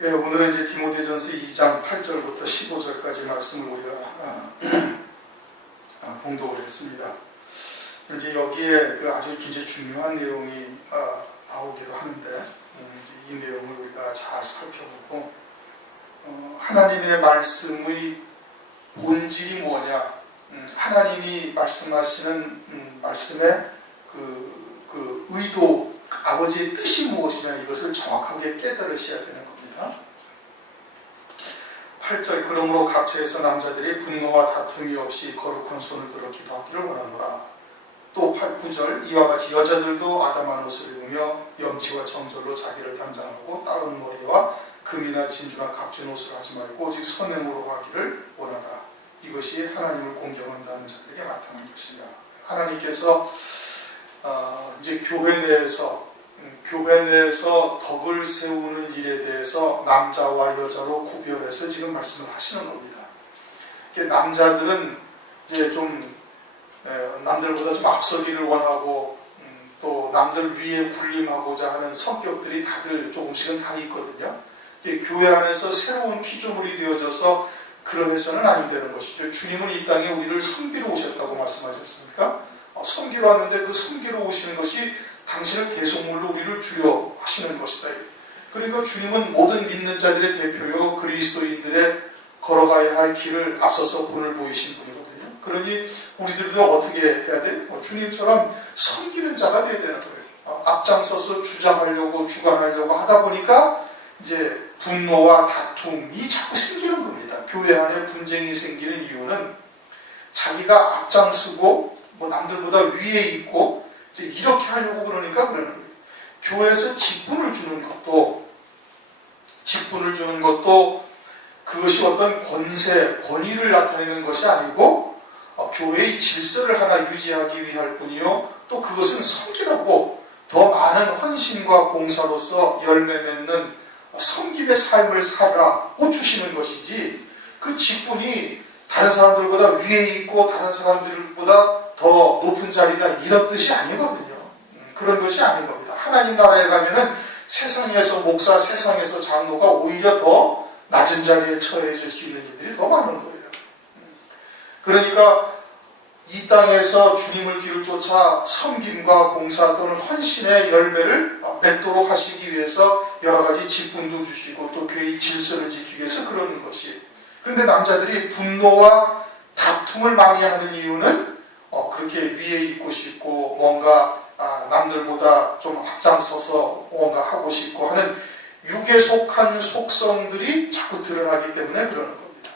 예, 오늘은 이제 디모데전서 2장 8절부터 15절까지 말씀을 우리가 봉독을 했습니다. 이제 여기에 아주 굉장히 중요한 내용이 나오기도 하는데 이 내용을 우리가 잘 살펴보고 하나님의 말씀의 본질이 뭐냐, 하나님이 말씀하시는 말씀의 그 의도, 아버지의 뜻이 무엇이냐, 이것을 정확하게 깨달으셔야 되는 겁니다. 8절, 그러므로 각처에서 남자들이 분노와 다툼이 없이 거룩한 손을 들어 기도하기를 원하노라. 또 9절, 이와 같이 여자들도 아담한 옷을 입으며 염치와 정절로 자기를 단장하고 따은 머리와 금이나 진주나 값진 옷을 하지 말고 오직 선행으로 하기를 원하라. 이것이 하나님을 공경한다는 자들에게 나타난 것이다. 하나님께서 이제 교회 내에서 덕을 세우는 일에 대해서 남자와 여자로 구별해서 지금 말씀을 하시는 겁니다. 남자들은 이제 좀 남들보다 좀 앞서기를 원하고 또 남들 위에 군림하고자 하는 성격들이 다들 조금씩은 다 있거든요. 교회 안에서 새로운 피조물이 되어져서 그러해서는 안 되는 것이죠. 주님은 이 땅에 우리를 섬기러 오셨다고 말씀하셨습니까? 섬기러 왔는데 그 섬기러 오시는 것이 당신을 대속물로 우리를 주려 하시는 것이다. 그러니까 주님은 모든 믿는 자들의 대표요 그리스도인들의 걸어가야 할 길을 앞서서 본을 보이신 분이거든요. 그러니 우리들도 어떻게 해야 돼? 주님처럼 섬기는 자가 되어야 되는 거예요. 앞장서서 주장하려고 주관하려고 하다 보니까 이제 분노와 다툼이 자꾸 생기는 겁니다. 교회 안에 분쟁이 생기는 이유는 자기가 앞장서고 남들보다 위에 있고 이제 이렇게 하려고 그러니까 그러는 거예요. 교회에서 직분을 주는 것도 그것이 어떤 권위를 나타내는 것이 아니고 교회의 질서를 하나 유지하기 위할 뿐이요, 또 그것은 섬기라고 더 많은 헌신과 봉사로서 열매 맺는 섬김의 삶을 살라고 주시는 것이지, 그 직분이 다른 사람들보다 위에 있고 다른 사람들보다 더 높은 자리다 이런 뜻이 아니거든요. 그런 것이 아닌 겁니다. 하나님 나라에 가면은 세상에서 목사, 세상에서 장로가 오히려 더 낮은 자리에 처해질 수 있는 일들이 더 많은 거예요. 그러니까 이 땅에서 주님을 길을 쫓아 섬김과 봉사 또는 헌신의 열매를 맺도록 하시기 위해서 여러 가지 직분도 주시고 또 교회의 질서를 지키기 위해서 그러는 것이. 그런데 남자들이 분노와 다툼을 많이 하는 이유는 그렇게 위에 있고 싶고 뭔가 남들보다 좀 앞장서서 뭔가 하고 싶고 하는 육에 속한 속성들이 자꾸 드러나기 때문에 그러는 겁니다.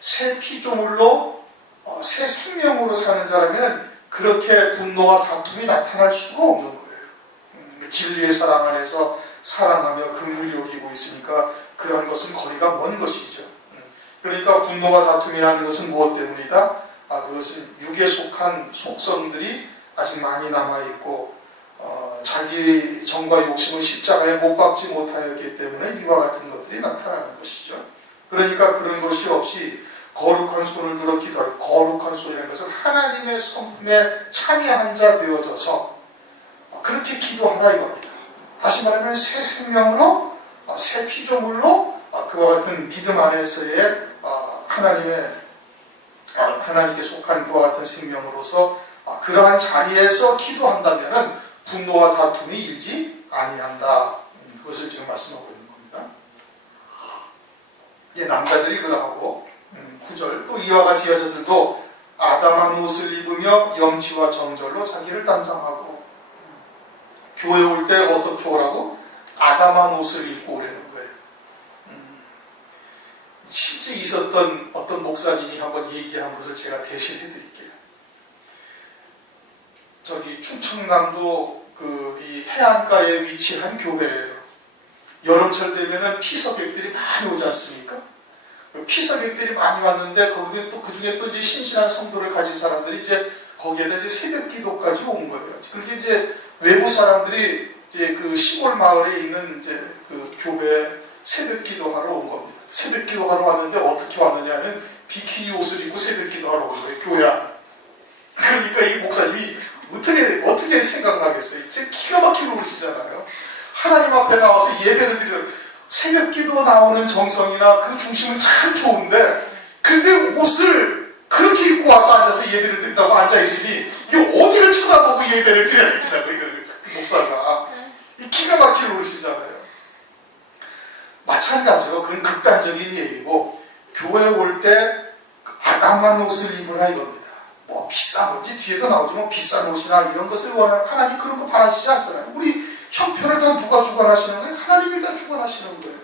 새 피조물로 새 생명으로 사는 자라면 그렇게 분노와 다툼이 나타날 수가 없는 거예요. 진리의 사랑 안에서 사랑하며 긍휼히 여기고 있으니까 그런 것은 거리가 먼 것이죠. 그러니까 분노와 다툼이라는 것은 무엇 때문이다? 그것은 육에 속한 속성들이 아직 많이 남아있고 자기 정과 욕심을 십자가에 못 박지 못하였기 때문에 이와 같은 것들이 나타나는 것이죠. 그러니까 그런 것이 없이 거룩한 손을 들어 기도할, 거룩한 손이라는 것은 하나님의 성품에 참여한 자 되어져서 그렇게 기도하라 이겁니다. 다시 말하면 새 생명으로, 새 피조물로 그와 같은 믿음 안에서의 하나님께 속한 그와 같은 생명으로서 그러한 자리에서 기도한다면 분노와 다툼이 일지 아니한다. 그것을 지금 말씀하고 있는 겁니다. 이제 남자들이 그러하고 9절, 또 이와 같이 여자들도 아담한 옷을 입으며 염치와 정절로 자기를 단장하고. 교회 올 때 어떻게 오라고? 아담한 옷을 입고 오라는 거예요. 실제 있었던 어떤 목사님이 한번 얘기한 것을 제가 대신 해드릴게요. 저기 충청남도 이 해안가에 위치한 교회예요. 여름철 되면은 피서객들이 많이 오지 않습니까? 피서객들이 많이 왔는데 거기에 또 그중에 또 이제 신실한 성도를 가진 사람들이 이제 거기에다 이제 새벽 기도까지 온 거예요. 그렇게 이제 외부 사람들이 이제 그 시골 마을에 있는 이제 그 교회에 새벽 기도하러 온 겁니다. 새벽 기도하러 왔는데 어떻게 왔느냐 하면 비키니 옷을 입고 새벽 기도하러 온 거예요. 교회 안에. 그러니까 이 목사님이 어떻게 생각을 하겠어요? 기가 막히게 그러시잖아요. 하나님 앞에 나와서 예배를 드려 새벽기도 나오는 정성이나 그 중심은 참 좋은데, 근데 옷을 그렇게 입고 와서 앉아서 예배를 드린다고 앉아있으니 이게 어디를 쳐다보고 예배를 드려야 된다고 그 목사가. 이 기가 막힐 노릇이잖아요. 마찬가지로 그건 극단적인 얘기고, 교회 올 때 아담한 옷을 입으라 이겁니다. 뭐 비싼 옷이 뒤에도 나오지만 비싼 옷이나 이런 것을 원하는, 하나님 그런 거 바라시지 않잖아요. 우리 형편을 다 누가 주관하시는 거예요? 하나님이 다 주관하시는 거예요.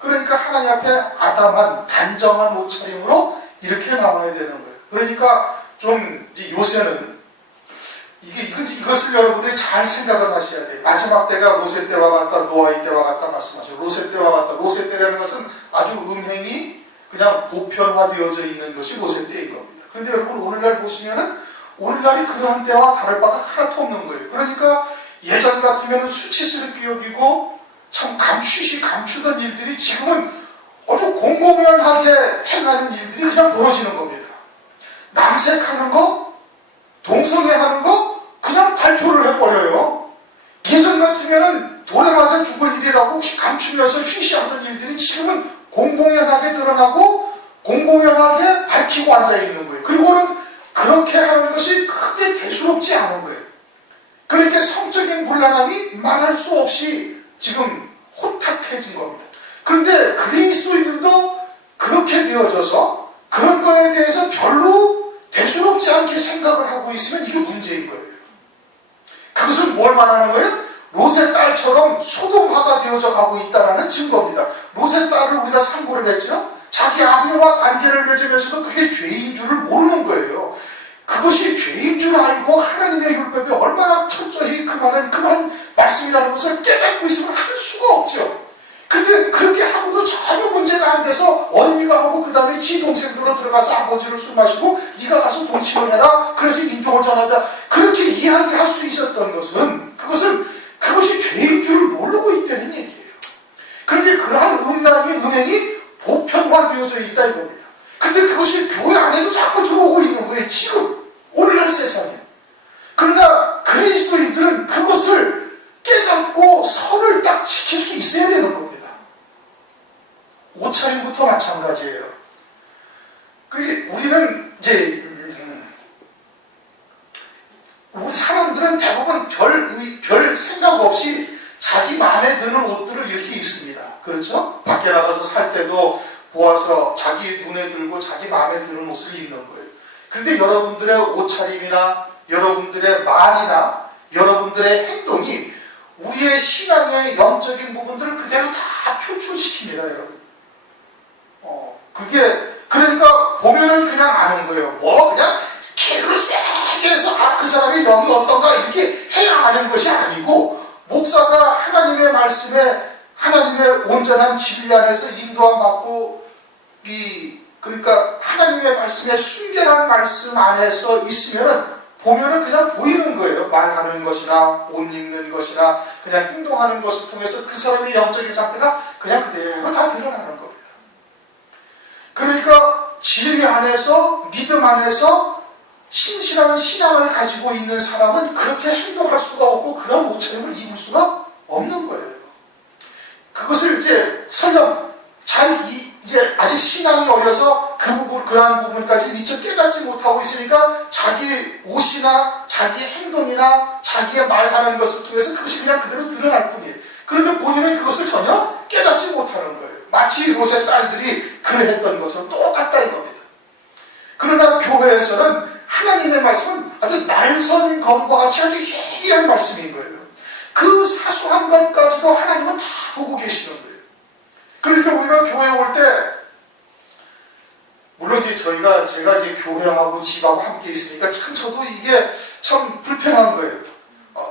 그러니까 하나님 앞에 아담한 단정한 옷차림으로 이렇게 나와야 되는 거예요. 그러니까 좀 이제 요새는 이것을 여러분들이 잘 생각을 하셔야 돼요. 마지막 때가 로세 때와 같다, 노아의 때와 같다 말씀하셔요. 로세 때와 같다. 로세 때라는 것은 아주 음행이 그냥 보편화되어져 있는 것이 로세 때인 겁니다. 그런데 여러분 오늘날 보시면은 오늘날이 그러한 때와 다를 바가 하나도 없는 거예요. 그러니까 예전 같으면 수치스럽게 여기고 참 감추던 일들이 지금은 아주 공공연하게 행하는 일들이 그냥 벌어지는 겁니다. 남색하는 거, 동성애하는 거 그냥 발표를 해버려요. 예전 같으면 돌에 맞아 죽을 일이라고 혹시 감추면서 쉬쉬하던 일들이 지금은 공공연하게 드러나고 공공연하게 밝히고 앉아있는 거예요. 그리고는 그렇게 하는 것이 크게 대수롭지 않은 거예요. 그러니까 성적인 문란함이 말할 수 없이 지금 혼탁해진 겁니다. 그런데 그리스도인들도 그렇게 되어져서 그런 거에 대해서 별로 대수롭지 않게 생각을 하고 있으면 이게 문제인 거예요. 그것은 뭘 말하는 거예요? 롯의 딸처럼 소돔화가 되어져 가고 있다는 증거입니다. 롯의 딸을 우리가 상고를 했죠. 자기 아비와 관계를 맺으면서도 그게 죄인 줄을 모르는 거예요. 그것이 죄인 줄 알고 하나님의 율법이 얼마나 철저히 그만 말씀이라는 것을 깨닫고 있으면 할 수가 없죠. 그런데 그렇게 하고도 전혀 문제가 안 돼서 언니가 하고 그 다음에 지 동생들로 들어가서 아버지를 술 마시고 네가 가서 동침을 해라, 그래서 인종을 전하자, 그렇게 이야기할 수 있었던 것은 그것이 죄인 줄을 모르고 있다는 얘기예요. 그런데 그러한 음행이 보편화되어져 있다 이겁니다. 근데 그것이 교회 안에도 자꾸 들어오고 있는 거예요. 지금 오늘날 세상에. 그러나 그리스도인들은 그것을 깨닫고 선을 딱 지킬 수 있어야 되는 겁니다. 옷차림부터 마찬가지예요. 우리는 이제 우리 사람들은 대부분 별 생각 없이 자기 마음에 드는 옷들을 이렇게 입습니다. 그렇죠? 밖에 나가서 살 때도 보아서 자기 눈에 들고 자기 마음에 드는 옷을 입는 거예요. 그런데 여러분들의 옷차림이나 여러분들의 말이나 여러분들의 행동이 우리의 신앙의 영적인 부분들을 그대로 다 표출시킵니다, 여러분. 그러니까 보면은 그냥 아는 거예요. 그냥 기를 세게 해서 그 사람이 영이 어떤가 이렇게 해야 아는 것이 아니고, 목사가 하나님의 말씀에 하나님의 온전한 진리 안에서 인도함 받고 그러니까 하나님의 말씀에 순결한 말씀 안에서 있으면은 보면은 그냥 보이는 거예요. 말하는 것이나 옷 입는 것이나 그냥 행동하는 것을 통해서 그 사람의 영적인 상태가 그냥 그대로 다 드러나는 겁니다. 그러니까 진리 안에서, 믿음 안에서 신실한 신앙을 가지고 있는 사람은 그렇게 행동할 수가 없고 그런 옷차림을 입을 수가 없는 거예요. 그것을 이제 설령 이제 아직 신앙이 어려서 그러한 부분까지 미처 깨닫지 못하고 있으니까 자기 옷이나 자기 행동이나 자기의 말하는 것을 통해서 그것이 그냥 그대로 드러날 뿐이에요. 그런데 본인은 그것을 전혀 깨닫지 못하는 거예요. 마치 롯의 딸들이 그랬던 것처럼 똑같다 이겁니다. 그러나 교회에서는 하나님의 말씀은 아주 날선검과 같이 아주 예리한 말씀인 거예요. 그 사소한 것까지도 하나님은 다 보고 계시는 거예요. 그러니까 우리가 교회에 올 때, 물론 이제 제가 이제 교회하고 집하고 함께 있으니까 참 저도 이게 참 불편한 거예요.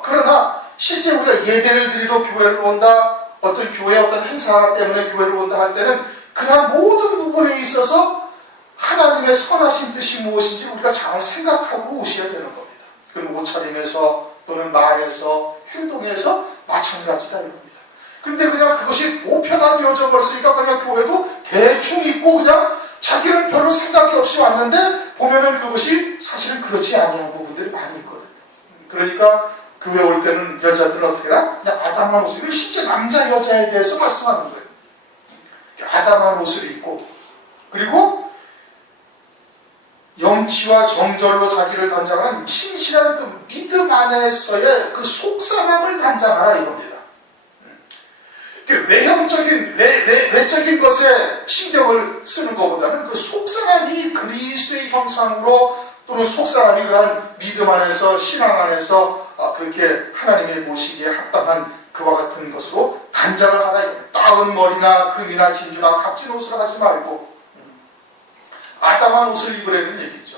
그러나 실제 우리가 예배를 드리러 교회를 온다, 어떤 교회 어떤 행사 때문에 교회를 온다 할 때는 그러한 모든 부분에 있어서 하나님의 선하신 뜻이 무엇인지 우리가 잘 생각하고 오셔야 되는 겁니다. 그럼 옷차림에서 또는 말에서 행동에서 마찬가지다 이겁니다. 그런데 그냥 그것이 보편화되어져 버렸으니까 그냥 교회도 대충 입고 그냥 자기는 별로 생각이 없이 왔는데 보면은 그것이 사실은 그렇지 아니한 부분들이 많이 있거든요. 그러니까 교회 올 때는 여자들은 어떻게 해라? 그냥 아담한 옷을, 이거 실제 남자 여자에 대해서 말씀하는 거예요. 아담한 옷을 입고, 그리고 염치와 정절로 자기를 단장하는 신실한 그 믿음 안에서의 그 속사람을 단장하라 이겁니다. 외적인 것에 신경을 쓰는 것보다는 그 속사람이 그리스도의 형상으로, 또는 속사람이 그러한 믿음 안에서, 신앙 안에서 그렇게 하나님의 모시기에 합당한 그와 같은 것으로 단장을 하라 이겁니다. 따은 머리나 금이나 진주나 값진 옷을 하지 말고 아담한 옷을 입으라는 얘기죠.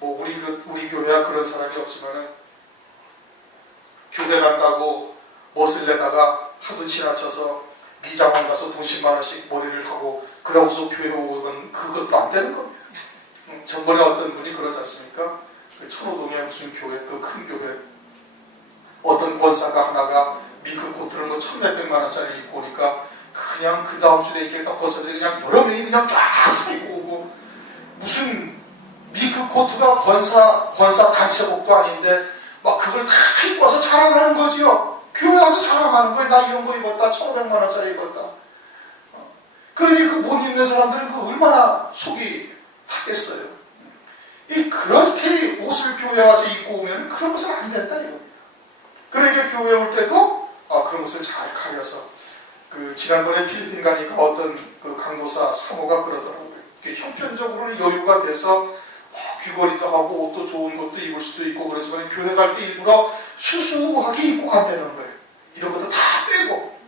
뭐 우리 교회야 그런 사람이 없지만은, 교회 간다고 멋을 내다가 하도 지나쳐서 미장원 가서 돈 10만 원씩 머리를 하고 그러고서 교회 오면 그것도 안 되는 겁니다. 전번에 어떤 분이 그러지 않습니까? 천호동에 무슨 교회, 그 큰 교회, 어떤 권사가 하나가 밀크 코트를 뭐 1,몇백만 원짜리 입고 오니까 그냥 그 다음 주에 있겠다 권사들이 그냥 여러 명이 그냥 쫙 서 입고 오고, 무슨 밀크 코트가 권사 단체복도 아닌데 막 그걸 다 입고 와서 자랑하는 거지요. 교회 와서 자랑하는 거예요. 나 이런 거 입었다. 1,500만 원짜리 입었다. 그러니 그 못 입는 사람들은 그 얼마나 속이 타겠어요. 그렇게 옷을 교회 와서 입고 오면 그런 것은 안 된다 이겁니다. 그러니까 교회 올 때도 그런 것을 잘 가려서, 지난번에 필리핀 가니까 어떤 그 강도사 사모가 그러더라고요. 형편적으로는 여유가 돼서 귀걸이도 하고 옷도 좋은 것도 입을 수도 있고 그렇지만 교회 갈 때 일부러 수수하게 입고 간다는 거예요. 이런 것도 다 빼고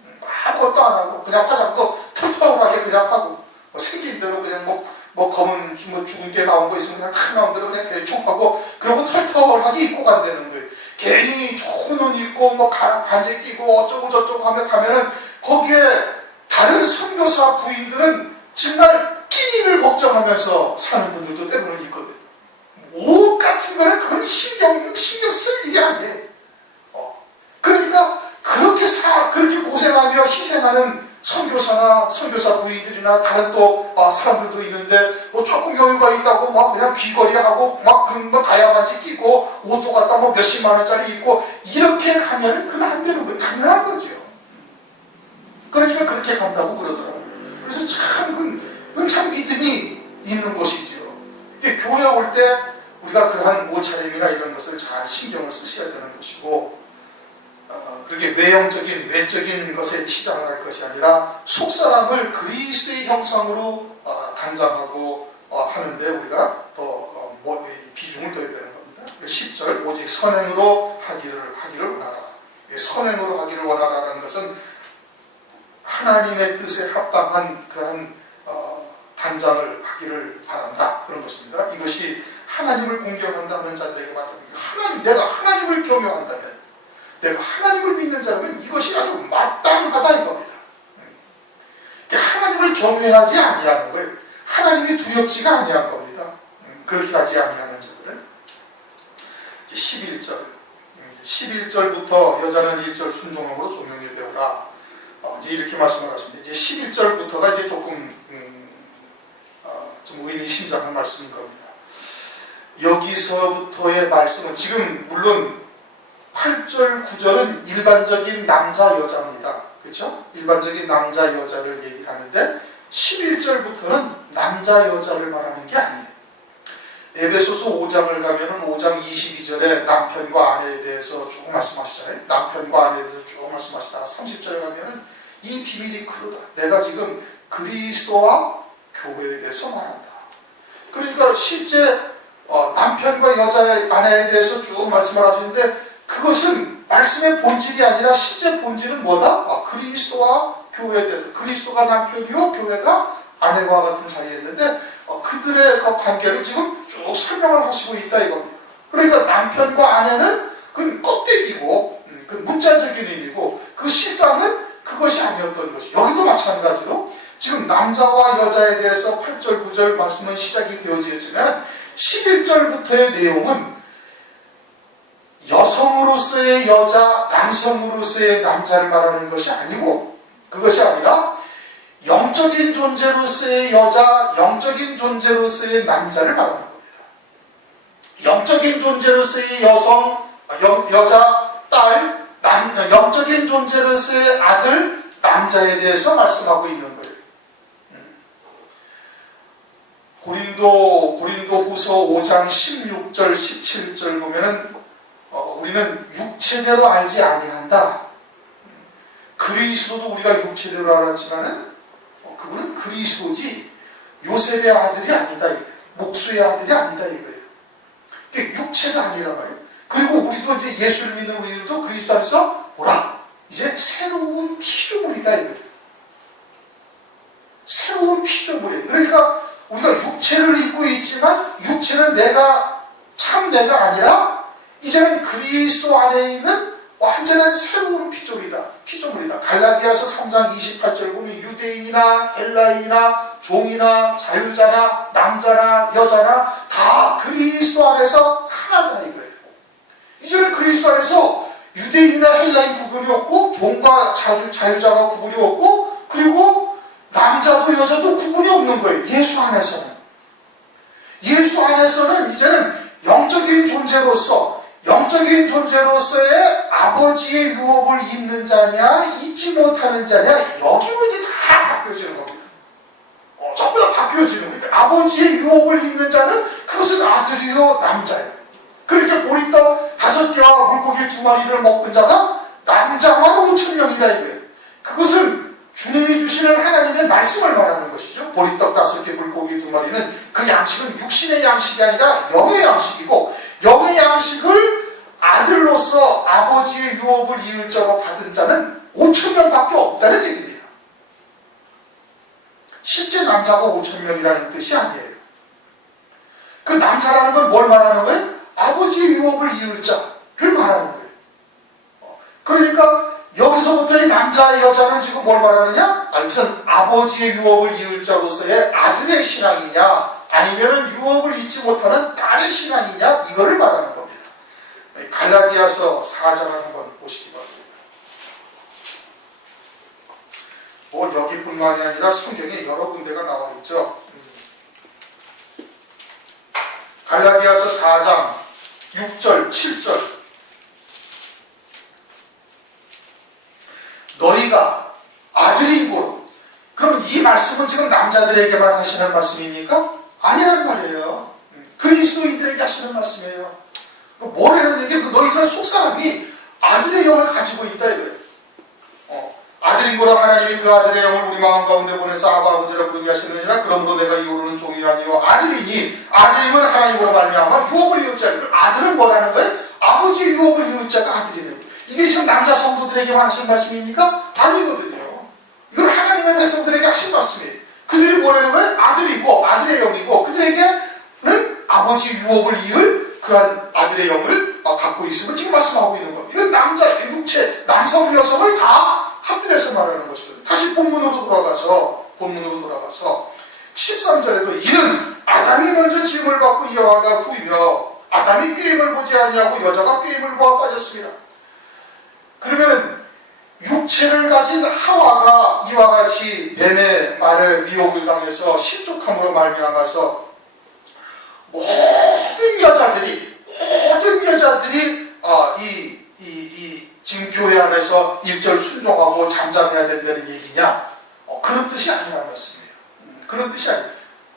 아무것도 안 하고 그냥 화장도 털털하게 그냥 하고, 생긴 대로 그냥 뭐 검은 죽은 게 나온 거 있으면 그냥 다 나온 대로 그냥 대충 하고, 그리고 털털하게 입고 간다는 거예요. 괜히 좋은 옷 입고 뭐 반지 끼고 어쩌고 저쩌고 가면은 거기에 다른 선교사 부인들은 정말 끼니를 걱정하면서 사는 분들도 때로는 있거든요. 옷 같은 거는 그건 신경 쓸 일이 아니에요. 그러니까 그렇게 고생하며 희생하는 선교사나 선교사 부인들이나 다른 또 사람들도 있는데, 뭐 조금 여유가 있다고 막 그냥 귀걸이하고 막 뭐 다이아반지 끼고 옷도 갖다 뭐 몇십만 원짜리 입고 이렇게 가면은 그건 안 되는 거예요. 당연한 거죠. 그러니까 그렇게 간다고 그러더라고요. 그래서 그건 참 믿음이 있는 것이지요. 교회 올 때 우리가 그러한 옷차림이나 이런 것을 잘 신경을 쓰셔야 되는 것이고, 그렇게 외적인 것에 치장을 할 것이 아니라 속사람을 그리스도의 형상으로 단장하고 하는데 우리가 더 비중을 둬야 되는 겁니다. 10절, 오직 선행으로 하기를 원하라. 선행으로 하기를 원하라는 것은 하나님의 뜻에 합당한 그러한 단장을 하기를 바란다, 그런 것입니다. 이것이 하나님을 공경한다는 자들에게 맞습니다. 내가 하나님을 경외한다면, 내가 하나님을 믿는 자라면 이것이 아주 마땅하다 이겁니다. 하나님을 경외하지 아니하는 거예요. 하나님이 두렵지가 아니한 겁니다. 그렇게 하지 아니하는 자들은 11절부터 여자는 1절 순종함으로 종용히 배우라. 이제 이렇게 말씀을 하십니다. 이제 11절부터가 이제 조금 좀 의미심장한 말씀인 겁니다. 여기서부터의 말씀은 지금 물론 8절, 9절은 일반적인 남자, 여자입니다. 그렇죠? 일반적인 남자, 여자를 얘기하는데 11절부터는 남자, 여자를 말하는 게 아니에요. 에베소서 5장을 가면은 5장 22절에 남편과 아내에 대해서 쭉 말씀하시잖아요. 남편과 아내에 대해서 쭉 말씀하시다가 30절에 가면은 이 비밀이 크다. 내가 지금 그리스도와 교회에 대해서 말한다. 그러니까 실제 남편과 여자의 아내에 대해서 쭉 말씀을 하시는데, 그것은 말씀의 본질이 아니라 실제 본질은 뭐다? 그리스도와 교회에 대해서, 그리스도가 남편이요 교회가 아내와 같은 자리에 있는데 그들의 그 관계를 지금 쭉 설명을 하시고 있다 이겁니다. 그러니까 남편과 아내는 그건 껍데기고, 그 문자적인 의미고, 그 실상은 그것이 아니었던 것이. 여기도 마찬가지로 지금 남자와 여자에 대해서 8절, 9절 말씀은 시작이 되어지었지만 11절부터의 내용은 여성으로서의 여자, 남성으로서의 남자를 말하는 것이 아니고, 그것이 아니라 영적인 존재로서의 여자, 영적인 존재로서의 남자를 말하는 겁니다. 영적인 존재로서의 여성, 여자, 딸, 영적인 존재로서의 아들, 남자에 대해서 말씀하고 있는 거예요. 고린도후서 5장 16절 17절 보면은 우리는 육체대로 알지 아니한다. 그리스도도 우리가 육체대로 알았지만은 그분은 그리스도지 요셉의 아들이 아니다 이거예요. 목수의 아들이 아니다 이거예요. 육체가 아니란 말이에요. 그리고 우리도 이제 예수를 믿는 우리들도 그리스도 안에서 뭐라? 이제 새로운 피조물이다 이거예요. 새로운 피조물이에요. 그러니까 우리가 육체를 입고 있지만 육체는 참 내가 아니라 이제는 그리스도 안에 있는 완전한 새로운 피조물이다. 갈라디아서 3장 28절 보면 유대인이나 헬라인이나 종이나 자유자나 남자나 여자나 다 그리스도 안에서 하나다 이거예요. 이제는 그리스도 안에서 유대인이나 헬라인 구분이 없고 종과 자유자가 구분이 없고 그리고 남자도 여자도 구분이 없는 거예요. 예수 안에서는. 예수 안에서는 이제는 영적인 존재로서의 아버지의 유업을 입는 자냐 잊지 못하는 자냐 여기는 이제 다 바뀌어지는 겁니다. 전부 다 바뀌어지는 거예요. 아버지의 유업을 입는 자는 그것은 아들이요 남자예요. 그렇게 보리떡 5개와 물고기 2마리를 먹던 자가 남자만 5,000명이다 이거예요. 그것은 주님이 주시는 하나님의 말씀을 말하는 것이죠. 보리떡 5개, 물고기 2마리는 그 양식은 육신의 양식이 아니라 영의 양식이고 영의 양식을 아들로서 아버지의 유업을 이을 자로 받은 자는 5,000명밖에 없다는 얘기입니다. 실제 남자가 5,000명이라는 뜻이 아니에요. 그 남자라는 건 뭘 말하는 거예요? 아버지의 유업을 이을 자를 말하는 거예요. 그러니까 여기서부터 이 남자 여자는 지금 뭘 말하느냐? 우선 아버지의 유업을 이을 자로서의 아들의 신앙이냐 아니면 유업을 잊지 못하는 딸의 신앙이냐 이거를 말하는 겁니다. 갈라디아서 4장을 한번 보시기 바랍니다. 여기뿐만이 아니라 성경에 여러 군데가 나와 있죠. 갈라디아서 4장 6절 7절 너희가 아들인 고로 그러면 이 말씀은 지금 남자들에게만 하시는 말씀입니까? 아니란 말이에요. 그리스도인들에게 하시는 말씀이에요. 뭐라는 얘기예요? 너희들은 속사람이 아들의 영을 가지고 있다 이거예요. 아들인 고로 하나님이 그 아들의 영을 우리 마음 가운데 보내서 아바 아버지라 부르게 하시느니라. 그러므로 내가 이후로는 종이 아니요 아들이니 아들임은 하나님으로 말미암아 유업을 이을 자. 아들은 뭐라는 거예요? 아버지의 유업을 이을 자가 아들이에요. 이게 지금 남자 성도들에게만 하신 말씀입니까? 아니거든요. 이건 하나님의 백성들에게 하신 말씀이에요. 그들이 뭐라는 거예요? 아들이고 아들의 영이고 그들에게는 아버지의 유업을 이을 그러한 아들의 영을 갖고 있음을 지금 말씀하고 있는 겁니다. 이건 남자, 육체, 남성, 여성을 다 합들여서 말하는 것이거든요. 다시 본문으로 돌아가서 13절에도 이는 아담이 먼저 짐을 받고 여호와가 후이며 아담이 꾀임을 보지 아니하고 여자가 꾀임을 보아 빠졌습니다. 그러면 육체를 가진 하와가 이와 같이 뱀의 말을 미혹을 당해서 실족함으로 말미암아서 모든 여자들이 지금 교회 안에서 1절 순종하고 잠잠해야 된다는 얘기냐? 그런 뜻이 아니라는 말씀이에요. 그런 뜻이 아니에요.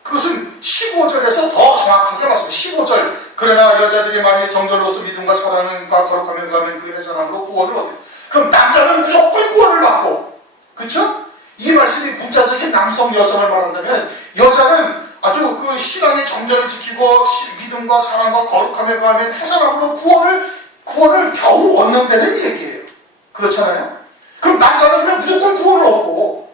그것은 15절에서 더 정확하게 말씀해요. 15절 그러나 여자들이 만일 정절로서 믿음과 사랑과 거룩함에 가면 그 해산함으로 구원을 얻어요. 그럼 남자는 무조건 구원을 받고 그렇죠? 이 말씀이 문자적인 남성 여성을 말한다면 여자는 아주 그 신앙의 정절을 지키고 믿음과 사랑과 거룩함에 가면 해산함으로 구원을 겨우 얻는다는 얘기예요. 그렇잖아요? 그럼 남자는 그냥 무조건 구원을 얻고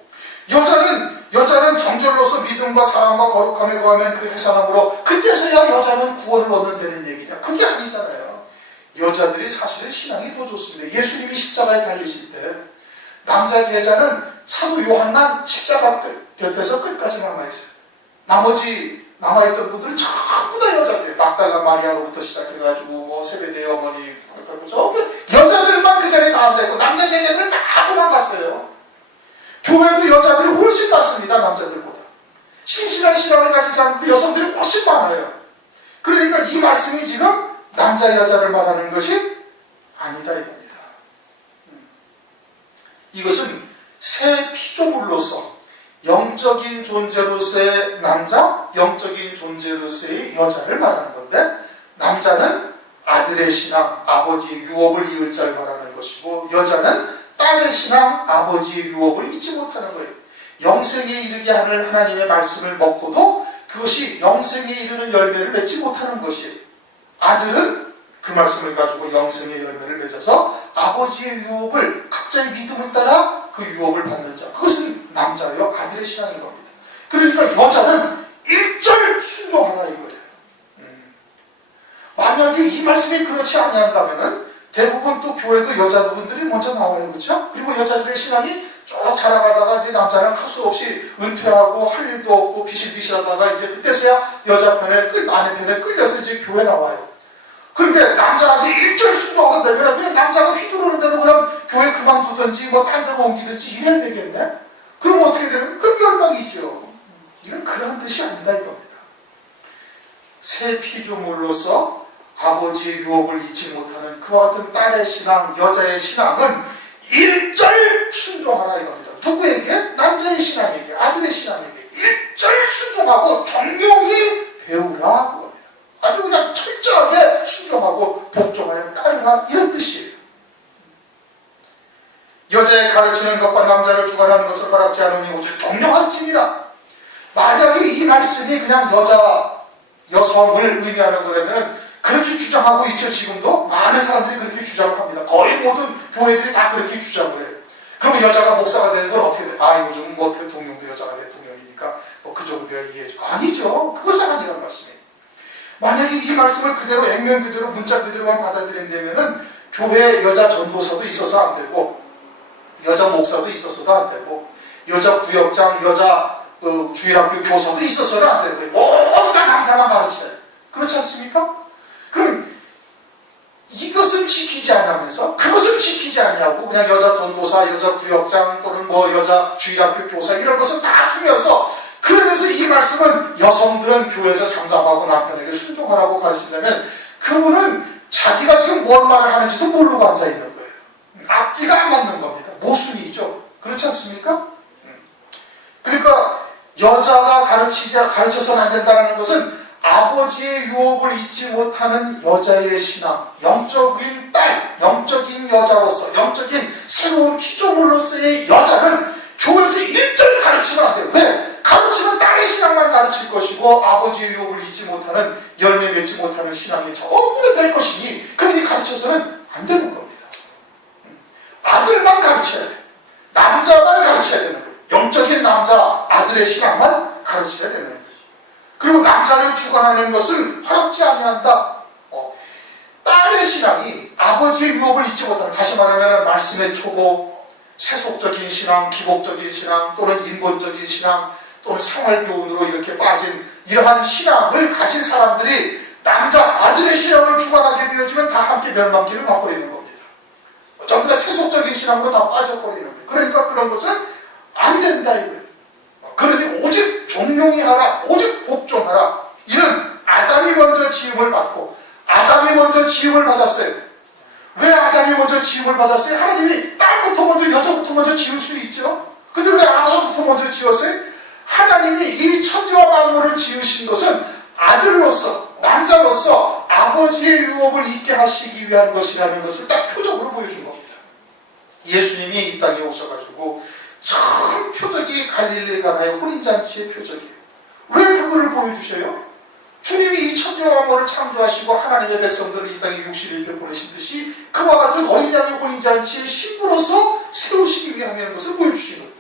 여자는 정절로서 믿음과 사랑과 거룩함에 거하면 그 해산함으로 그때서야 여자는 구원을 얻는다는 얘기냐? 그게 아니잖아요. 여자들이 사실은 신앙이 더 좋습니다. 예수님이 십자가에 달리실 때 남자 제자는 사도 요한만 십자가 곁에서 끝까지 남아있어요. 나머지 남아있던 분들은 전부 다 여자들, 막달라 마리아로부터 시작해가지고 세베대의 어머니, 여자들만 그 자리에 다 앉아있고 남자 제자들은 다 도망갔어요. 교회도 여자들이 훨씬 많습니다. 남자들보다. 신실한 신앙을 가진 사람들도 여성들이 훨씬 많아요. 그러니까 이 말씀이 지금 남자 여자를 말하는 것이 아니다 이겁니다. 이것은 새 피조물로서 영적인 존재로서의 남자 영적인 존재로서의 여자를 말하는 건데, 남자는 아들의 신앙, 아버지의 유업을 이을 자를 말하는 것이고, 여자는 딸의 신앙, 아버지의 유업을 잊지 못하는 거예요. 영생에 이르게 하는 하나님의 말씀을 먹고도 그것이 영생에 이르는 열매를 맺지 못하는 것이에요. 아들은 그 말씀을 가지고 영생의 열매를 맺어서 아버지의 유업을, 각자의 믿음을 따라 그 유업을 받는 자, 그것은 남자요 아들의 신앙인 겁니다. 그러니까 여자는 일절 순종하라 이거예요. 만약에 이 말씀이 그렇지 아니한다면은 대부분 또 교회도 여자분들이 먼저 나와요, 그렇죠? 그리고 여자들의 신앙이 쭉 자라가다가 이제 남자는 할 수 없이 은퇴하고 할 일도 없고 비실비실하다가 이제 그때서야 여자 편에 아내 편에 끌려서 이제 교회 나와요. 그런데 남자한테 일절 순종한다면 그냥 남자가 휘두르는 대로 그냥 교회 그만두든지 뭐 딴 데로 옮기든지 이래야 되겠네? 그럼 어떻게 되는 거예요? 그럼 멸망이죠. 이건 그런 뜻이 아니다 이겁니다. 새 피조물로서 아버지의 유업을 잊지 못하는 그와 같은 딸의 신앙, 여자의 신앙은 일절 순종하라 이겁니다. 누구에게? 남자의 신앙에게, 아들의 신앙에게 일절 순종하고 종용히 배우라 그겁니다. 아주 그냥 철저하게 순종하고 복종하여 따르라 이런 뜻이에요. 여자의 가르치는 것과 남자를 주관하는 것을 허락지 않으니 오직 종용할지니라. 만약에 이 말씀이 그냥 여성을 의미하는 거라면 그렇게 주장하고 있죠. 지금도 많은 사람들이 그렇게 주장을 합니다. 거의 모든 교회들이 다 그렇게 주장을 해요. 그러면 여자가 목사가 되는 건 어떻게 돼요? 요즘 뭐 대통령도 여자가 대통령이니까 그 정도야 이해해줘. 아니죠. 그것은 아니란 말씀이에요. 만약에 이 말씀을 그대로 액면 그대로 문자 그대로만 받아들인다면은 교회에 여자 전도사도 있어서 안 되고 여자 목사도 있어서도 안 되고 여자 구역장, 여자 주일학교 교사도 있어서는 안 되고 모두 다 남자만 가르쳐야 돼요. 그렇지 않습니까? 그럼 이것을 지키지 않으면서 그것을 지키지 않냐고 그냥 여자 전도사, 여자 구역장 또는 뭐 여자 주일학교 교사 이런 것을 다 두면서 그러면서 이 말씀은 여성들은 교회에서 잠잠하고 남편에게 순종하라고 가르친다면 그분은 자기가 지금 뭔 말을 하는지도 모르고 앉아있는 거예요. 앞뒤가 안 맞는 겁니다. 모순이죠. 그렇지 않습니까? 그러니까 여자가 가르쳐서는 안 된다는 것은 아버지의 유업을 잊지 못하는 여자의 신앙, 영적인 딸, 영적인 여자로서, 영적인 새로운 피조물로서의 여자는 교회에서 일절 가르치면 안 돼요. 왜? 가르치면 딸의 신앙만 가르칠 것이고 아버지의 유업을 잊지 못하는, 열매 맺지 못하는 신앙이 전부 될 것이니 그러니 가르쳐서는 안 되는 겁니다. 아들만 가르쳐야 돼요. 남자만 가르쳐야 되는 거예요. 영적인 남자, 아들의 신앙만 가르쳐야 되는 거예요. 그리고 남자를 주관하는 것을 허락지 아니한다. 딸의 신앙이 아버지의 유업을 잊지 못하는, 다시 말하면 말씀의 초보, 세속적인 신앙, 기복적인 신앙 또는 인본적인 신앙 또는 생활교훈으로 이렇게 빠진 이러한 신앙을 가진 사람들이 남자 아들의 신앙을 주관하게 되어지면 다 함께 멸망길을 가버리는 겁니다. 전부 다 세속적인 신앙으로 다 빠져버리는 거예요. 그러니까 그런 것은 안 된다 이거예요. 그러니 오직 종용히 하라, 오직 복종하라. 이는 아담이 먼저 지음을 받고 아담이 먼저 지음을 받았어요. 왜 아담이 먼저 지음을 받았어요? 하나님이 딸부터 먼저, 여자부터 먼저 지을 수 있죠. 근데 왜 아담부터 먼저 지었어요? 하나님이 이 천지와 만물을 지으신 것은 아들로서, 남자로서 아버지의 유업을 잊게 하시기 위한 것이라는 것을 딱 표적으로 보여준 겁니다. 예수님이 이 땅에 오셔가지고 참 표적이 갈릴리 가나의 혼인잔치의 표적이에요. 왜 그거를 보여주셔요? 주님이 이 천지와 만물을 창조하시고 하나님의 백성들을 이 땅에 60일 보내신 듯이 그와 같은 어린 양의 혼인잔치의 신부로서 세우시기 위함이라는 것을 보여주신 거예요.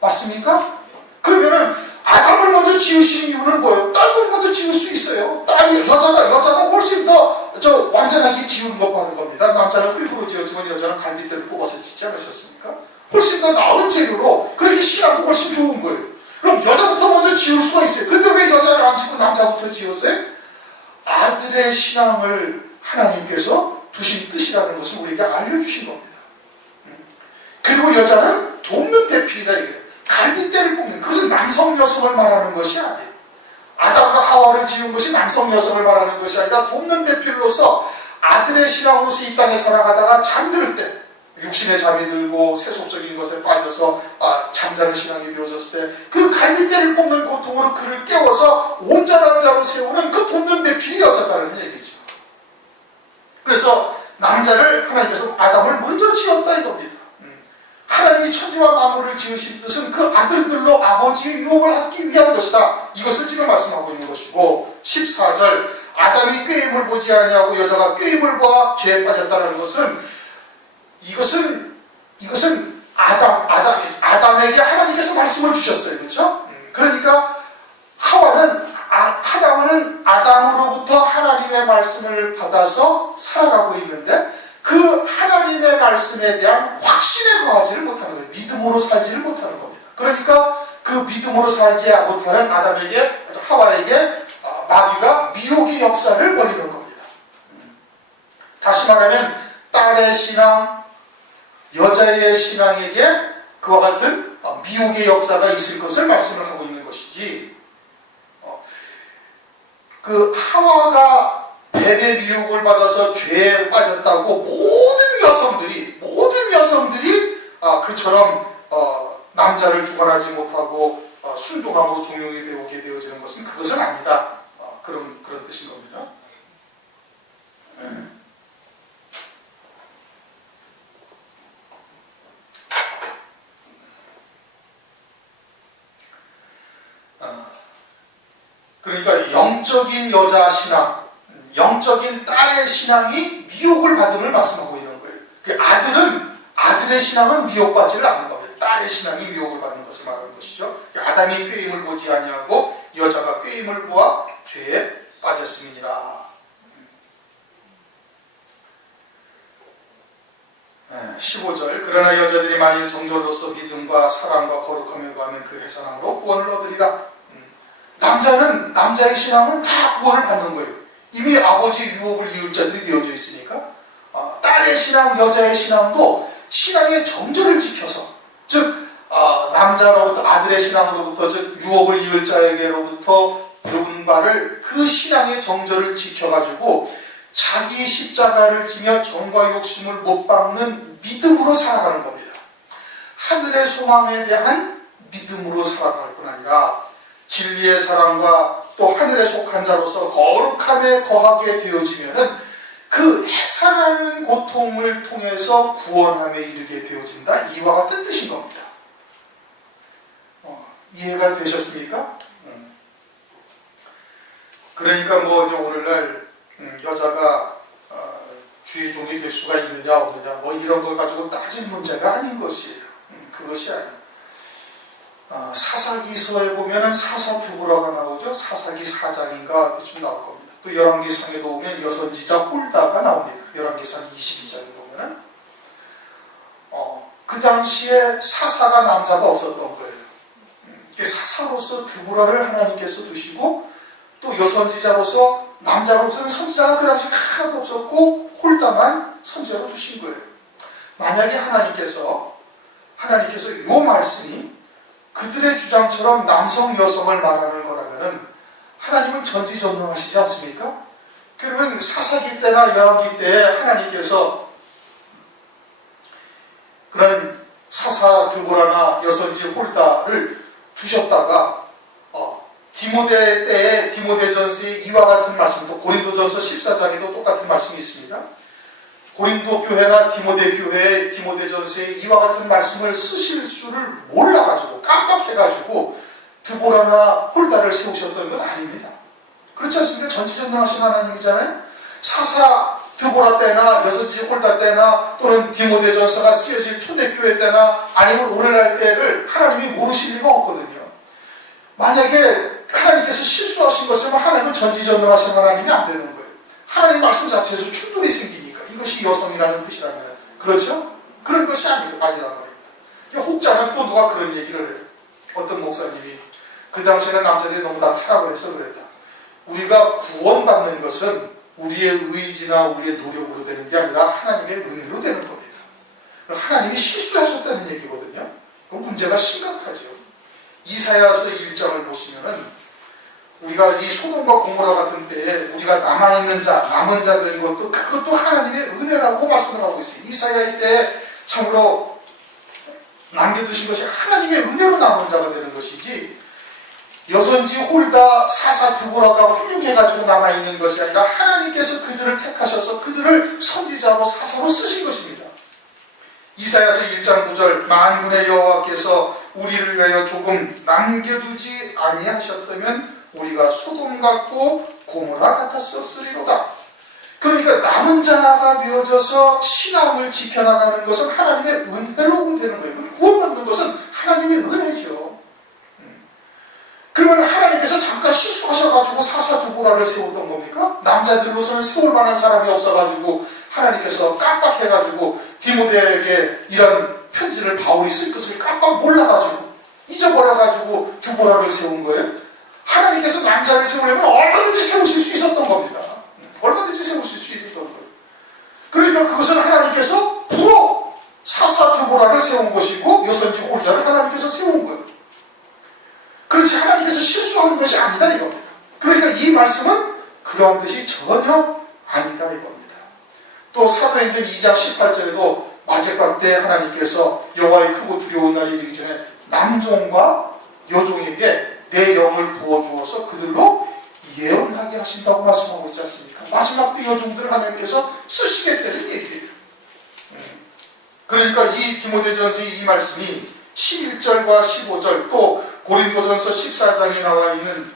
맞습니까? 그러면은 아담을 먼저 지으신 이유는 뭐예요? 딸도 먼저 지을 수 있어요. 딸이, 여자가 훨씬 더 완전하게 지은 것 하는 겁니다. 남자는 흙으로 지었지만 여자는 갈빗대를 뽑아서 짓지 않으셨습니까? 훨씬 더 나은 재료로, 그렇게 신앙도 훨씬 좋은 거예요. 그럼 여자부터 먼저 지을 수가 있어요. 그런데 왜 여자를 안 짓고 남자부터 지었어요? 아들의 신앙을 하나님께서 두신 뜻이라는 것을 우리에게 알려주신 겁니다. 그리고 여자는 돕는 배필이다 이거예요. 갈빗대를 뽑는, 그것은 남성 여성을 말하는 것이 아니에요. 아담과 하와를 지은 것이 남성 여성을 말하는 것이 아니라 돕는 배필로서 아들의 신앙으로서 이 땅에 살아가다가 잠들 때 육신의 잠이 들고 세속적인 것에 빠져서 잠자는 신앙이 되어졌을 때 그 갈빗대를 뽑는 고통으로 그를 깨워서 온전한 자로 세우는 그 돕는 배필이 여자다는 얘기죠. 그래서 남자를 하나님께서 아담을 먼저 지었다 이겁니다. 하나님이 천지와 만물을 지으신 뜻은 그 아들들로 아버지의 유업을 얻기 위한 것이다. 이것을 지금 말씀하고 있는 것이고 14절 아담이 꾀임을 보지 아니하고 여자가 꾀임을 보아 죄에 빠졌다는 것은 이것은 아담에게 하나님께서 말씀을 주셨어요. 그렇죠? 그러니까 하와는 아담으로부터 하나님의 말씀을 받아서 살아가고 있는데 그 하나님의 말씀에 대한 확신에 거하지를 못하는 거예요. 믿음으로 살지를 못하는 겁니다. 그러니까 그 믿음으로 살지 못하는 하와에게 마귀가 미혹의 역사를 벌이는 겁니다. 다시 말하면 딸의 신앙, 여자의 신앙에게 그와 같은 미혹의 역사가 있을 것을 말씀을 하고 있는 것이지, 그 하와가 뱀의 미혹을 받아서 죄에 빠졌다고 모든 여성들이 그처럼 남자를 주관하지 못하고 순종함으로 종용이 배우게 되어지는 것은 그것은 아니다. 그런 뜻인 겁니다. 그러니까 영적인 여자 신앙, 영적인 딸의 신앙이 미혹을 받음을 말씀하고 있는 거예요. 그 아들의 신앙은 미혹받지를 않는 겁니다. 딸의 신앙이 미혹을 받는 것을 말하는 것이죠. 아담이 꾀임을 보지 아니하고 여자가 꾀임을 보아 죄에 빠졌음이니라. 15절 그러나 여자들이 만일 정절로서 믿음과 사랑과 거룩함에 구하면 그 해산함으로 구원을 얻으리라. 남자의 신앙은 다 구원을 받는 거예요. 이미 아버지의 유업을 이을 자들이 되어져 있으니까. 딸의 신앙, 여자의 신앙도 신앙의 정절을 지켜서, 즉 남자로부터 아들의 신앙으로부터, 즉 유업을 이을 자에게로부터 배운 바를 그 신앙의 정절을 지켜가지고 자기 십자가를 지며 정과 욕심을 못 박는 믿음으로 살아가는 겁니다. 하늘의 소망에 대한 믿음으로 살아갈 뿐 아니라 진리의 사랑과 또 하늘에 속한 자로서 거룩함에 거하게 되어지면은 그 해산하는 고통을 통해서 구원함에 이르게 되어진다. 이와 같은 뜻인 겁니다. 이해가 되셨습니까? 그러니까 이제 오늘날 여자가 주의 종이 될 수가 있느냐 없느냐 이런 걸 가지고 따진 문제가 아닌 것이에요. 그것이 아니에요. 사사기서에 보면은 사사두보라가 나오죠. 사사기 4장인가 좀 나올 겁니다. 또 열왕기상에도 보면 여선지자 홀다가 나옵니다. 열왕기상 22장에 보면은 그 당시에 사사가 남자가 없었던 거예요. 사사로서 두보라를 하나님께서 두시고 또 여선지자로서 남자로서는 선지자가 그 당시 하나도 없었고 홀다만 선지자로 두신 거예요. 만약에 하나님께서 이 말씀이 그들의 주장처럼 남성, 여성을 말하는 거라면은 하나님은 전지전능하시지 않습니까? 그러면 사사기 때나 열왕기 때에 하나님께서 그런 사사 드보라나 여선지 홀다를 두셨다가 디모데 때에 디모데전서에 이와 같은 말씀도 고린도전서 14장에도 똑같은 말씀이 있습니다. 고린도 교회나 디모데 교회에 디모데전서에 이와 같은 말씀을 쓰실 줄을 몰라가지고 깜빡해가지고 드보라나 홀다를 세우셨던 건 아닙니다. 그렇지 않습니까? 전지전능하신 하나님이잖아요. 사사 드보라 때나 여섯지 홀다 때나 또는 디모데전서가 쓰여질 초대교회 때나 아니면 오늘날 때를 하나님이 모르실 리가 없거든요. 만약에 하나님께서 실수하신 것이면 하나님은 전지전능하신 하나님이 안 되는 거예요. 하나님 말씀 자체에서 충돌이 생기니까. 이것이 여성이라는 뜻이라면 그렇죠? 그런 것이 아니란 말입니다. 혹자는 또 누가 그런 얘기를 해요. 어떤 목사님이 그 당시에는 남자들이 너무 다 타락을 해서 그랬다. 우리가 구원받는 것은 우리의 의지나 우리의 노력으로 되는 게 아니라 하나님의 은혜로 되는 겁니다. 하나님이 실수하셨다는 얘기거든요. 그럼 문제가 심각하죠. 이사야서 1장을 보시면은 우리가 이 소돔과 고모라 같은 때에 우리가 남은 자 된 것도 그것도 하나님의 은혜라고 말씀을 하고 있어요. 이사야 때 참으로 남겨두신 것이 하나님의 은혜로 남은 자가 되는 것이지, 여선지 홀다 사사 두보라가 훌륭해가지고 남아있는 것이 아니라 하나님께서 그들을 택하셔서 그들을 선지자로 사사로 쓰신 것입니다. 이사야서 1장 9절 만군의 여호와께서 우리를 위하여 조금 남겨두지 아니하셨다면 우리가 소돔 같고 고모라 같았었으리로다. 그러니까 남은 자가 되어져서 신앙을 지켜나가는 것은 하나님의 은혜로 되는 거예요. 구원받는 것은 하나님의 은혜죠. 그러면 하나님께서 잠깐 실수하셔가지고 사사두보라를 세웠던 겁니까? 남자들로서는 세울 만한 사람이 없어가지고 하나님께서 깜빡해가지고 디모데에게 이런 편지를 바울이 쓸 것을 깜빡 몰라가지고 잊어버려가지고 두보라를 세운 거예요. 하나님께서 남자를 세우려면 얼마든지 세우실 수 있었던 겁니다. 얼마든지 세우실 수 있었던 거예요. 그러니까 그것은 하나님께서 불어 사사두보라를 세운 것이고 여선지 홀다를 하나님께서 세운 거예요. 그렇지 하나님께서 실수한 것이 아니다 이겁니다. 그러니까 이 말씀은 그러한 뜻이 전혀 아니다 이겁니다. 또 사도행전 2장 18절에도 마지막 때 하나님께서 여호와의 크고 두려운 날이 이르기 전에 남종과 여종에게 내 영을 부어주어서 그들로 예언하게 하신다고 말씀하고 있지 않습니까? 마지막 때 여종들을 하나님께서 쓰시겠다는 얘기예요. 그러니까 이 디모데전서의 이 말씀이 11절과 15절 또 고린도전서 14장에 나와 있는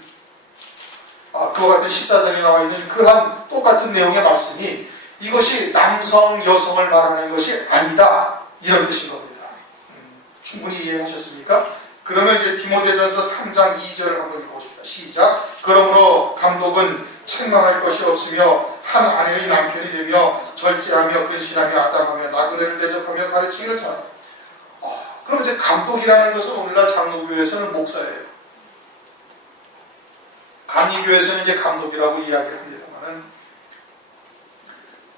그와 같은 14장에 나와 있는 그러한 똑같은 내용의 말씀이 이것이 남성, 여성을 말하는 것이 아니다 이런 뜻인 겁니다. 충분히 이해하셨습니까? 그러면 이제 디모데전서 3장 2절을 한번 읽어보십시다. 시작. 그러므로 감독은 책망할 것이 없으며 한 아내의 남편이 되며 절제하며 근신하며 아담하며 나그네를 대접하며 가르치기를 잘하라. 그럼 이제 감독이라는 것은 오늘날 장로교회에서는 목사예요. 강의교회에서는 이제 감독이라고 이야기를 합니다만은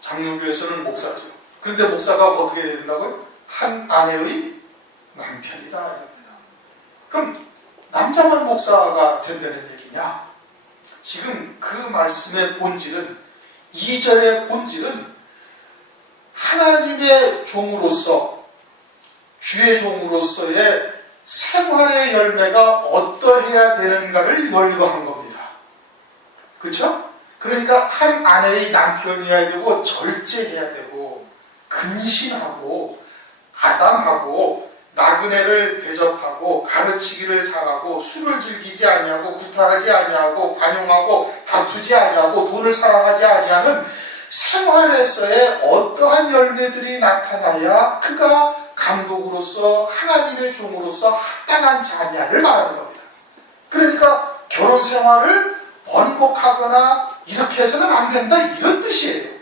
장로교회에서는 목사죠. 그런데 목사가 어떻게 해야 된다고요? 한 아내의 남편이다. 그럼 남자만 목사가 된다는 얘기냐? 지금 그 말씀의 본질은 2절의 본질은 하나님의 종으로서 주의 종으로서의 생활의 열매가 어떠해야 되는가를 열거한 겁니다. 그렇죠? 그러니까 한 아내의 남편이어야 되고 절제해야 되고 근신하고 아담하고 나그네를 대접하고 가르치기를 잘하고 술을 즐기지 아니하고 구타하지 아니하고 관용하고 다투지 아니하고 돈을 사랑하지 아니하는 생활에서의 어떠한 열매들이 나타나야 그가 감독으로서 하나님의 종으로서 합당한 자냐를 말하는 겁니다. 그러니까 결혼 생활을 번복하거나 이렇게 해서는 안 된다 이런 뜻이에요.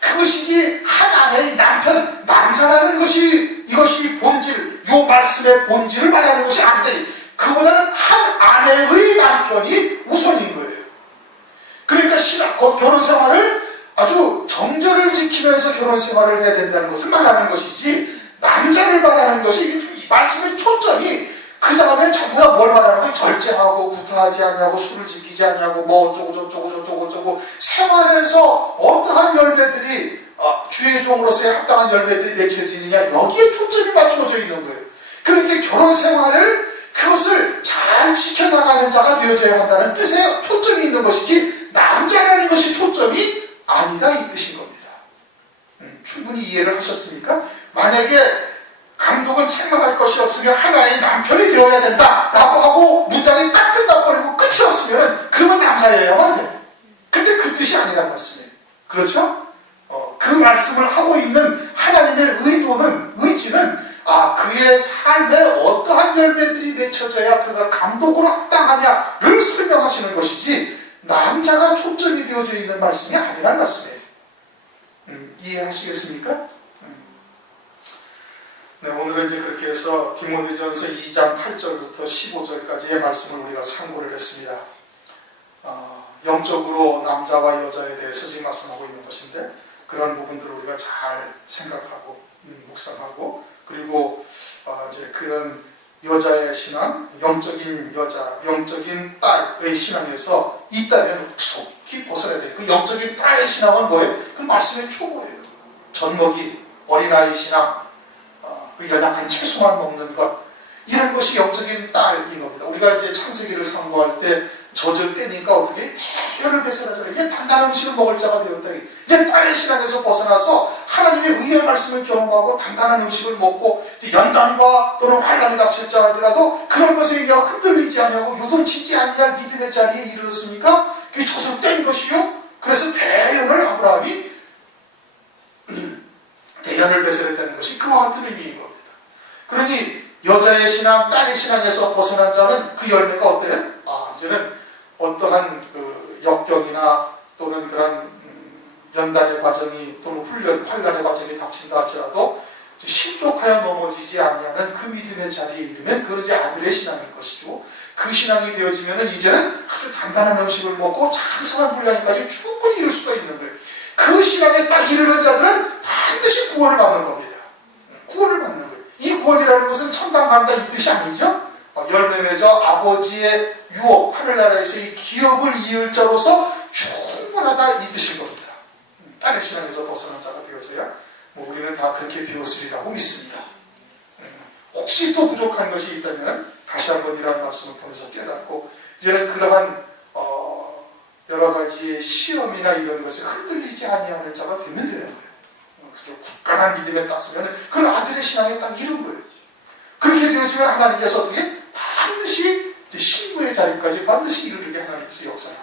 그것이지 한 아내의 남편, 남자라는 것이 이것이 본질, 요 말씀의 본질을 말하는 것이 아니다. 그보다는 한 아내의 남편이 우선인 거예요. 그러니까 결혼 생활을 아주 정절을 지키면서 결혼 생활을 해야 된다는 것을 말하는 것이지 남자를 말하는 것이 이 말씀의 초점이 그 다음에 전부 다 뭘 말하는 거예요? 절제하고 구타하지 아니하고 술을 지키지 아니하고 뭐 어쩌고 저쩌고 저쩌고 저쩌고 생활에서 어떠한 열매들이 주의 종으로서의 합당한 열매들이 맺혀지느냐 여기에 초점이 맞추어져 있는 거예요. 그러니까 결혼 생활을 그것을 잘 지켜나가는 자가 되어져야 한다는 뜻에 초점이 있는 것이지 남자라는 것이 초점이 아니다 이 뜻인 겁니다. 충분히 이해를 하셨습니까? 만약에 감독은 책망할 것이 없으면 하나의 남편이 되어야 된다 라고 하고 문장이 딱 끝나버리고 끝이었으면 그러면 남자여야만 돼. 근데 그 뜻이 아니란 말씀이에요. 그렇죠? 그 말씀을 하고 있는 하나님의 의지는 그의 삶에 어떠한 열매들이 맺혀져야 그가 감독으로 합당하냐를 설명하시는 것이지 남자가 초점이 되어져 있는 말씀이 아니란 말씀이에요. 이해하시겠습니까? 네, 오늘은 이제 그렇게 해서 디모데전서 2장 8절부터 15절까지의 말씀을 우리가 참고를 했습니다. 영적으로 남자와 여자에 대해서 지금 말씀하고 있는 것인데 그런 부분들을 우리가 잘 생각하고 묵상하고 그리고 이제 그런 여자의 신앙, 영적인 여자, 영적인 딸의 신앙에서 있다면 속히 벗어나야 돼요. 그 영적인 딸의 신앙은 뭐예요? 그 말씀의 초보예요. 젖먹이, 어린아이 신앙, 연약한 채소만 먹는 것, 이런 것이 영적인 딸인 겁니다. 우리가 이제 창세기를 상고할 때 젖을 떼니까 어떻게 대열을 배설하잖아요. 이제 단단한 음식을 먹을 자가 되었다. 이제 딸의 신앙에서 벗어나서 하나님의 의의 말씀을 경험하고 단단한 음식을 먹고 연단과 또는 환란이 닥칠자 하더라도 그런 것에 의해 흔들리지 아니하고 요동치지 아니할 믿음의 자리에 이르렀으니까 그게 젖을 뗀 것이요. 그래서 대연을 아브라함이 대연을 배설했다는 것이 그와 같은 의미인 겁니다. 그러니 여자의 신앙, 딸의 신앙에서 벗어난 자는 그 열매가 어때요? 이제는 어떠한 그 역경이나 또는 그런 연단의 과정이 또는 환란의 과정이 닥친다 할지라도 실족하여 넘어지지 아니하는 그 믿음의 자리에 이르면 그건 이제 아들의 신앙인 것이죠. 그 신앙이 되어지면 이제는 아주 단단한 음식을 먹고 장성한 분량까지 충분히 이룰 수가 있는 거예요. 그 신앙에 딱 이르는 자들은 반드시 구원을 받는 겁니다. 구원을 받는 거예요. 이 구원이라는 것은 천당 간다 이 뜻이 아니죠. 열매 맺어 아버지의 유업, 하늘나라에서 이 기업을 이을 자로서 충분하다 이 뜻인 겁니다. 딸의 신앙에서 벗어난 자가 되어져야 우리는 다 그렇게 되었으리라고 믿습니다. 혹시 또 부족한 것이 있다면 다시 한번 이라는 말씀을 통해서 깨닫고 이제는 그러한 여러 가지의 시험이나 이런 것에 흔들리지 아니하는 자가 되면 되는 거예요. 굳건한 믿음에 땄으면 그건 아들의 신앙에 딱 이른 거예요. 그렇게 되어지면 하나님께서 어떻게 반드시 신부의 자리까지 반드시 이르게 하나님께서 역사하십니다.